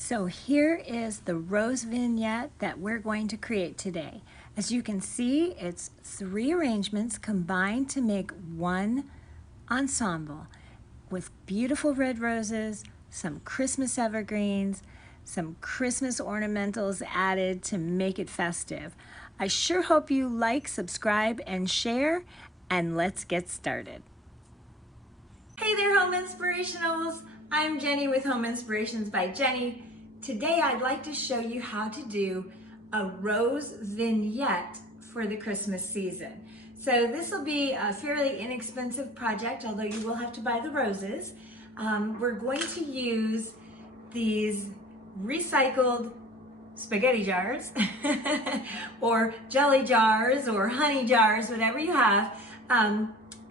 So here is the rose vignette that we're going to create today. As you can see, it's 3 arrangements combined to make one ensemble with beautiful red roses, some Christmas evergreens, some Christmas ornamentals added to make it festive. I sure hope you like, subscribe, and share, and let's get started. Hey there, Home Inspirationals! I'm Jenny with Home Inspirations by Jenny. Today I'd like to show you how to do a rose vignette for the Christmas season. So this will be a fairly inexpensive project, although you will have to buy the roses. We're going to use these recycled spaghetti jars or jelly jars or honey jars, whatever you have.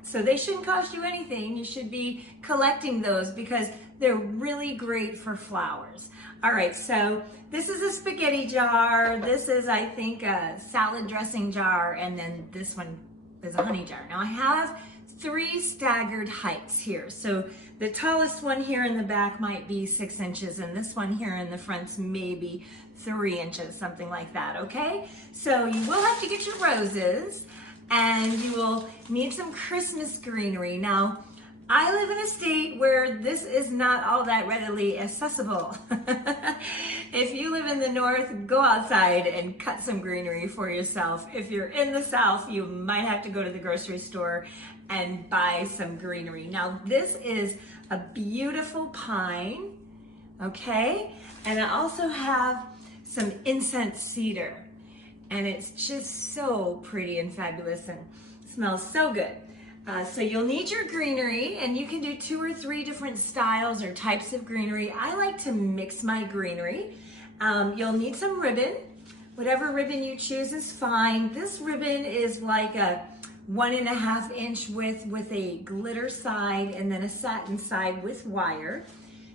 So they shouldn't cost you anything. You should be collecting those because they're really great for flowers. All right, so this is a spaghetti jar. This is, I think, a salad dressing jar, and then this one is a honey jar. Now I have 3 staggered heights here. So the tallest one here in the back might be 6 inches, and this one here in the front's maybe 3 inches, something like that, okay? So you will have to get your roses, and you will need some Christmas greenery. Now, I live in a state where this is not all that readily accessible. If you live in the north, go outside and cut some greenery for yourself. If you're in the south, you might have to go to the grocery store and buy some greenery. Now, this is a beautiful pine, okay? And I also have some incense cedar, and it's just so pretty and fabulous and smells so good. So you'll need your greenery, and you can do 2 or 3 different styles or types of greenery. I like to mix my greenery. You'll need some ribbon. Whatever ribbon you choose is fine. This ribbon is like a 1.5 inch width with a glitter side and then a satin side with wire.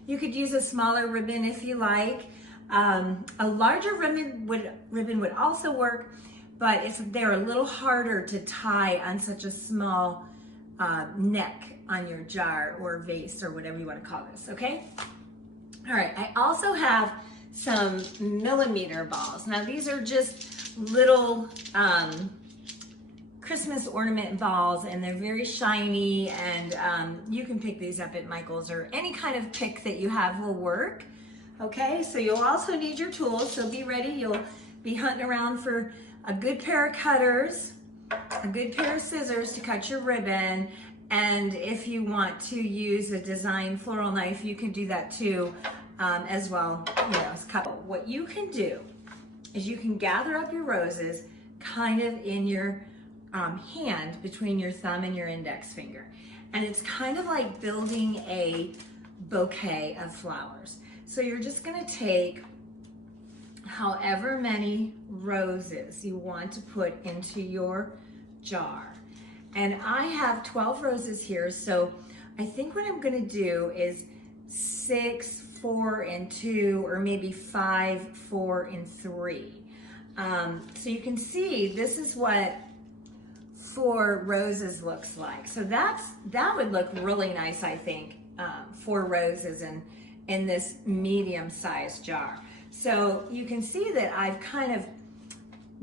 You could use a smaller ribbon if you like. A larger ribbon would also work, but they're a little harder to tie on such a small neck on your jar or vase or whatever you want to call this, okay? All right, I also have some millimeter balls. Now these are just little Christmas ornament balls, and they're very shiny, and you can pick these up at Michael's, or any kind of pick that you have will work. Okay, so you'll also need your tools, so be ready. You'll be hunting around for a good pair of cutters, a good pair of scissors to cut your ribbon, and if you want to use a design floral knife, you can do that too as well. You know, what you can do is you can gather up your roses kind of in your hand between your thumb and your index finger, and it's kind of like building a bouquet of flowers. So you're just gonna take however many roses you want to put into your jar. And I have 12 roses here, so I think what I'm gonna do is 6, 4, and 2, or maybe 5, 4, and 3. So you can see this is what 4 roses looks like. So that would look really nice, I think, 4 roses in this medium-sized jar. So you can see that I've kind of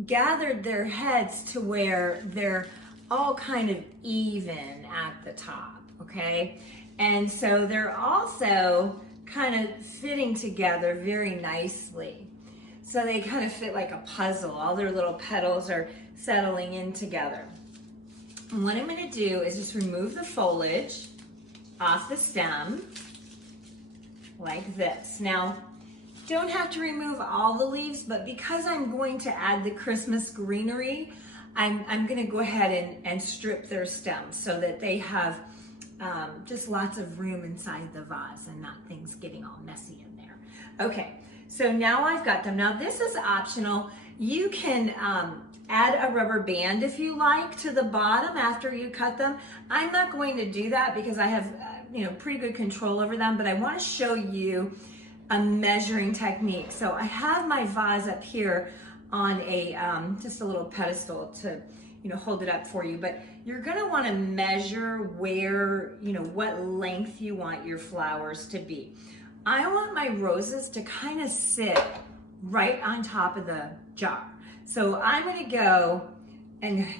gathered their heads to where they're all kind of even at the top, okay? And so they're also kind of fitting together very nicely. So they kind of fit like a puzzle. All their little petals are settling in together. And what I'm gonna do is just remove the foliage off the stem like this. Now, don't have to remove all the leaves, but because I'm going to add the Christmas greenery, I'm gonna go ahead and strip their stems so that they have just lots of room inside the vase and not things getting all messy in there. Okay, so now I've got them. Now this is optional. You can add a rubber band if you like to the bottom after you cut them. I'm not going to do that because I have pretty good control over them, but I want to show you a measuring technique. So I have my vase up here on a just a little pedestal to hold it up for you, but you're going to want to measure where what length you want your flowers to be. I want my roses to kind of sit right on top of the jar. So I'm going to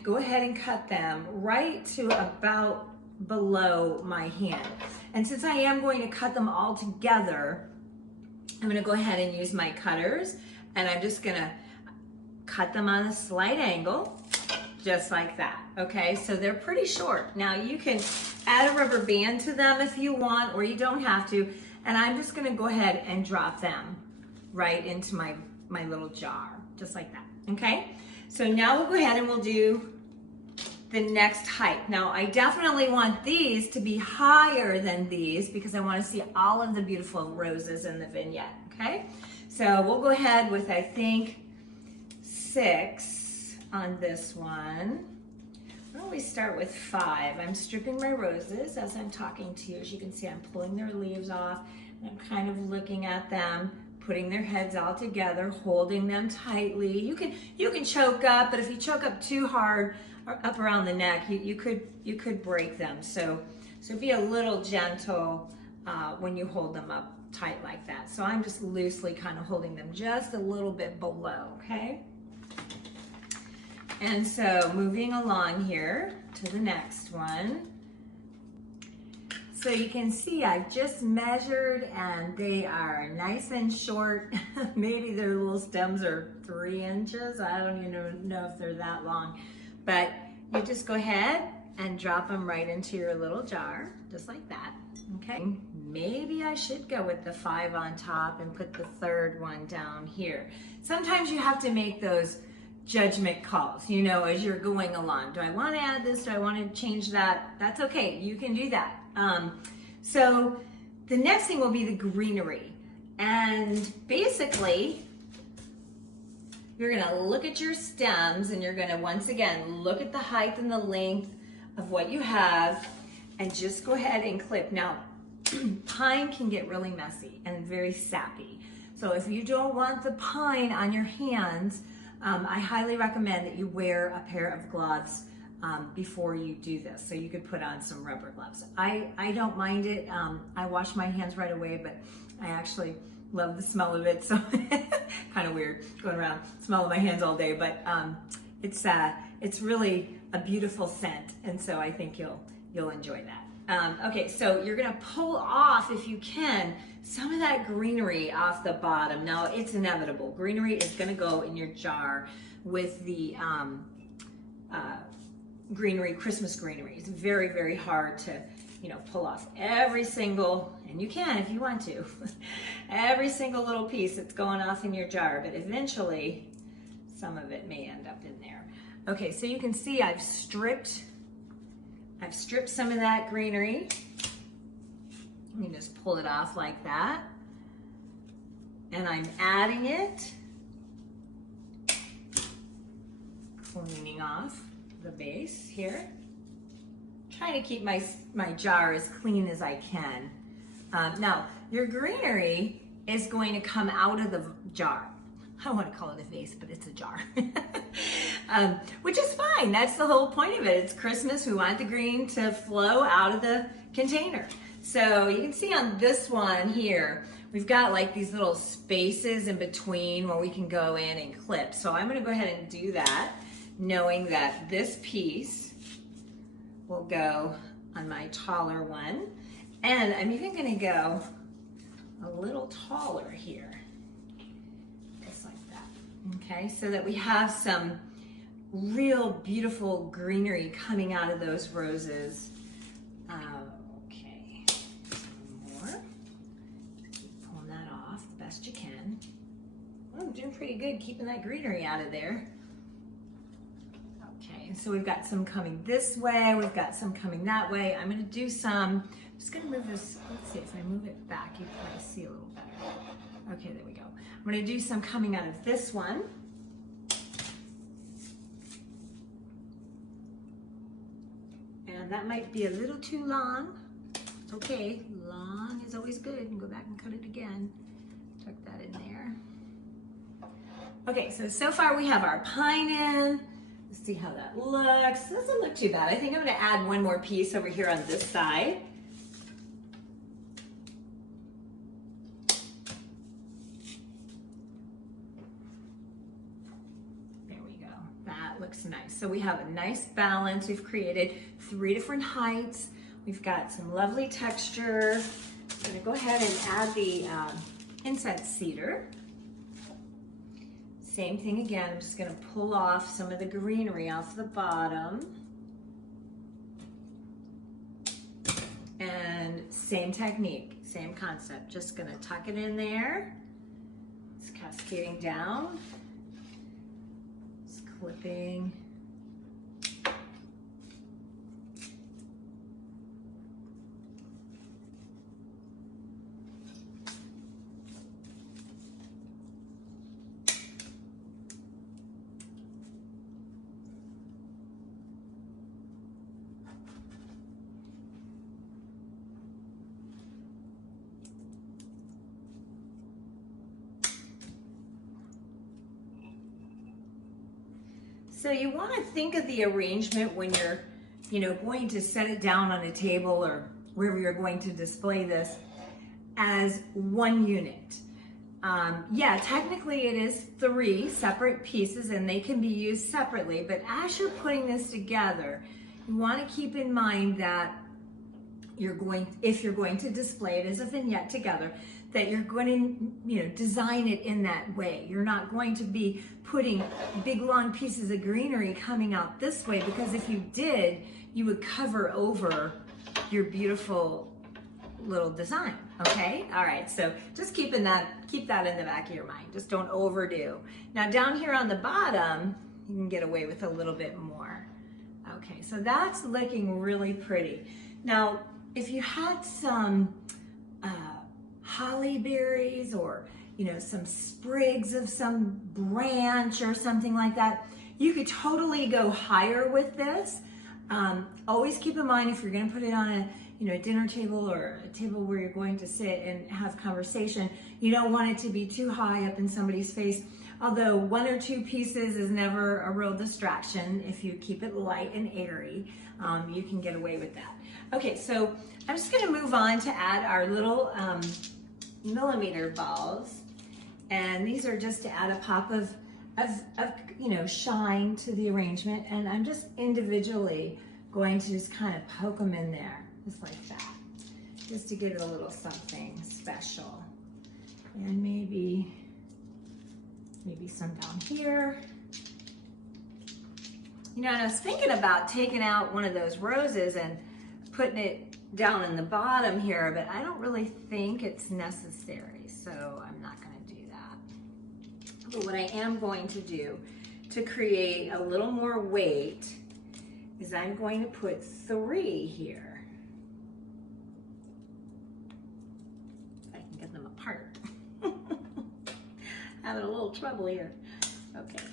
go ahead and cut them right to about below my hand. And since I am going to cut them all together, I'm going to go ahead and use my cutters, and I'm just going to cut them on a slight angle, just like that. Okay, so they're pretty short. Now you can add a rubber band to them if you want, or you don't have to. And I'm just going to go ahead and drop them right into my little jar, just like that. Okay, so now we'll go ahead and we'll do the next height. Now I definitely want these to be higher than these because I want to see all of the beautiful roses in the vignette. Okay, so we'll go ahead with, I think, 6 on this one. Why don't we start with 5? I'm stripping my roses as I'm talking to you. As you can see, I'm pulling their leaves off, and I'm kind of looking at them, putting their heads all together, holding them tightly. You can choke up, but if you choke up too hard or up around the neck, you could break them. So be a little gentle when you hold them up tight like that. So I'm just loosely kind of holding them just a little bit below, okay? And so moving along here to the next one. So you can see I've just measured and they are nice and short. Maybe their little stems are 3 inches. I don't even know if they're that long. But you just go ahead and drop them right into your little jar, just like that, okay? Maybe I should go with the 5 on top and put the 3rd one down here. Sometimes you have to make those judgment calls, you know, as you're going along. Do I want to add this? Do I want to change that? That's okay. You can do that. So the next thing will be the greenery. And basically, you're going to look at your stems and you're going to, once again, look at the height and the length of what you have and just go ahead and clip. Now, pine can get really messy and very sappy. So if you don't want the pine on your hands, I highly recommend that you wear a pair of gloves before you do this. So you could put on some rubber gloves. I don't mind it. I wash my hands right away, but I actually love the smell of it. So kind of weird going around smelling my hands all day, but it's really a beautiful scent. And so I think you'll enjoy that. Okay, so you're gonna pull off, if you can, some of that greenery off the bottom. Now it's inevitable. Greenery is gonna go in your jar with the greenery, Christmas greenery. It's very, very hard to, pull off every single, and you can if you want to, every single little piece that's going off in your jar, but eventually some of it may end up in there. Okay, so you can see I've stripped some of that greenery. You can just pull it off like that. And I'm adding it, cleaning off the base here. Trying to keep my jar as clean as I can. Now, your greenery is going to come out of the jar. I don't want to call it a vase, but it's a jar. Which is fine. That's the whole point of it. It's Christmas. We want the green to flow out of the container. So you can see on this one here, we've got like these little spaces in between where we can go in and clip. So I'm going to go ahead and do that, knowing that this piece will go on my taller one. And I'm even going to go a little taller here. Just like that. Okay, so that we have some real beautiful greenery coming out of those roses. Okay, some more. Keep pulling that off the best you can. Well, I'm doing pretty good keeping that greenery out of there. Okay, so we've got some coming this way, we've got some coming that way. I'm going to do some, I'm just going to move this, let's see if I move it back, you can probably see a little better. Okay, there we go. I'm going to do some coming out of this one. And that might be a little too long. It's okay, long is always good. You can go back and cut it again. Tuck that in there. Okay, so far we have our pine in. Let's see how that looks. Doesn't look too bad. I think I'm going to add one more piece over here on this side. looks nice. So we have a nice balance. We've created 3 different heights. We've got some lovely texture. I'm gonna go ahead and add the incense cedar. Same thing again, I'm just gonna pull off some of the greenery off the bottom. And same technique, same concept. Just gonna tuck it in there. It's cascading down. Just clipping. So you want to think of the arrangement when you're, going to set it down on a table or wherever you're going to display this as one unit. Yeah, technically it is 3 separate pieces and they can be used separately, but as you're putting this together, you want to keep in mind that if you're going to display it as a vignette together, that you're going to, design it in that way. You're not going to be putting big long pieces of greenery coming out this way, because if you did, you would cover over your beautiful little design, okay? All right, so just keep that in the back of your mind. Just don't overdo. Now down here on the bottom, you can get away with a little bit more. Okay, so that's looking really pretty. Now, if you had some holly berries or some sprigs of some branch or something like that, you could totally go higher with this. Always keep in mind, if you're going to put it on a dinner table or a table where you're going to sit and have conversation, you don't want it to be too high up in somebody's face. Although 1 or 2 pieces is never a real distraction. If you keep it light and airy, you can get away with that. Okay, so I'm just going to move on to add our little millimeter balls, and these are just to add a pop of shine to the arrangement, and I'm just individually going to just kind of poke them in there, just like that, just to give it a little something special. And maybe some down here. And I was thinking about taking out one of those roses and putting it down in the bottom here, but I don't really think it's necessary, so I'm not going to do that. But what I am going to do to create a little more weight is I'm going to put 3 here. If I can get them apart. Having a little trouble here. Okay.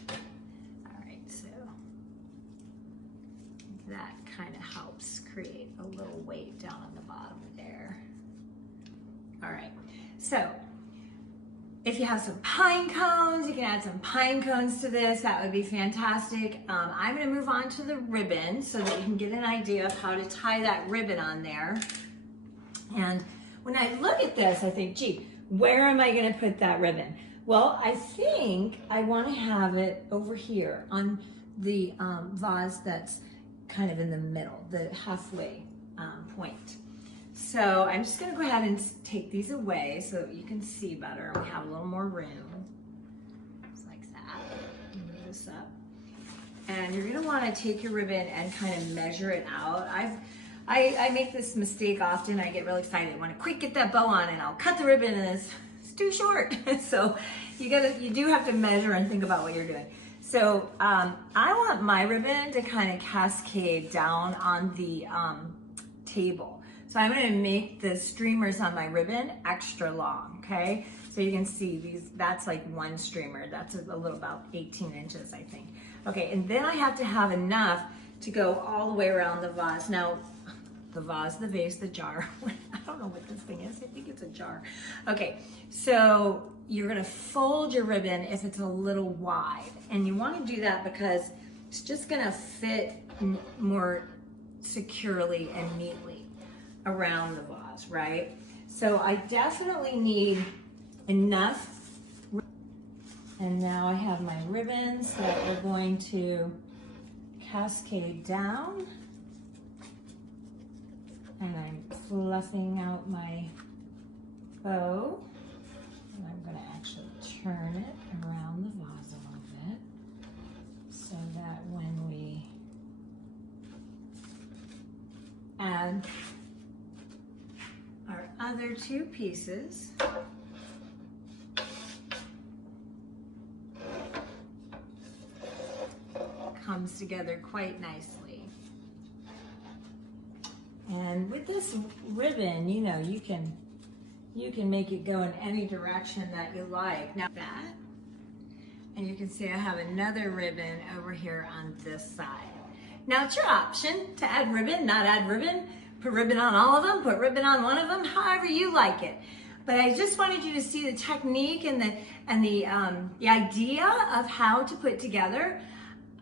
All right, so that kind of helps create a little weight down on the bottom there. All right, so if you have some pine cones, you can add some pine cones to this. That would be fantastic. I'm going to move on to the ribbon so that you can get an idea of how to tie that ribbon on there. And when I look at this, I think, gee, where am I going to put that ribbon? Well, I think I want to have it over here on the vase that's kind of in the middle, the halfway point. So I'm just going to go ahead and take these away so that you can see better. We have a little more room, just like that. Move this up. And you're going to want to take your ribbon and kind of measure it out. I make this mistake often. I get really excited. I want to quick get that bow on, and I'll cut the ribbon, and it's too short. So you do have to measure and think about what you're doing. So I want my ribbon to kind of cascade down on the table. So I'm going to make the streamers on my ribbon extra long, okay? So you can see these, that's like 1 streamer. That's a little about 18 inches, I think. Okay, and then I have to have enough to go all the way around the vase. Now, the vase, the vase, the jar. I don't know what this thing is. I think it's a jar. Okay, so you're gonna fold your ribbon if it's a little wide. And you wanna do that because it's just gonna fit more securely and neatly around the vase, right? So I definitely need enough. And now I have my ribbons that we're going to cascade down, and I'm fluffing out my bow, and I'm going to actually turn it around the vase a little bit so that when we add our other two pieces, comes together quite nicely. And with this ribbon, you know, you can make it go in any direction that you like. Now that, and you can see I have another ribbon over here on this side. Now it's your option to add ribbon, not add ribbon, put ribbon on all of them, put ribbon on one of them, however you like it. But I just wanted you to see the technique and the idea of how to put together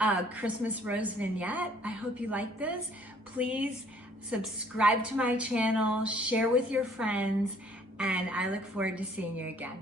a Christmas Rose Vignette. I hope you like this. Please subscribe to my channel, share with your friends, and I look forward to seeing you again.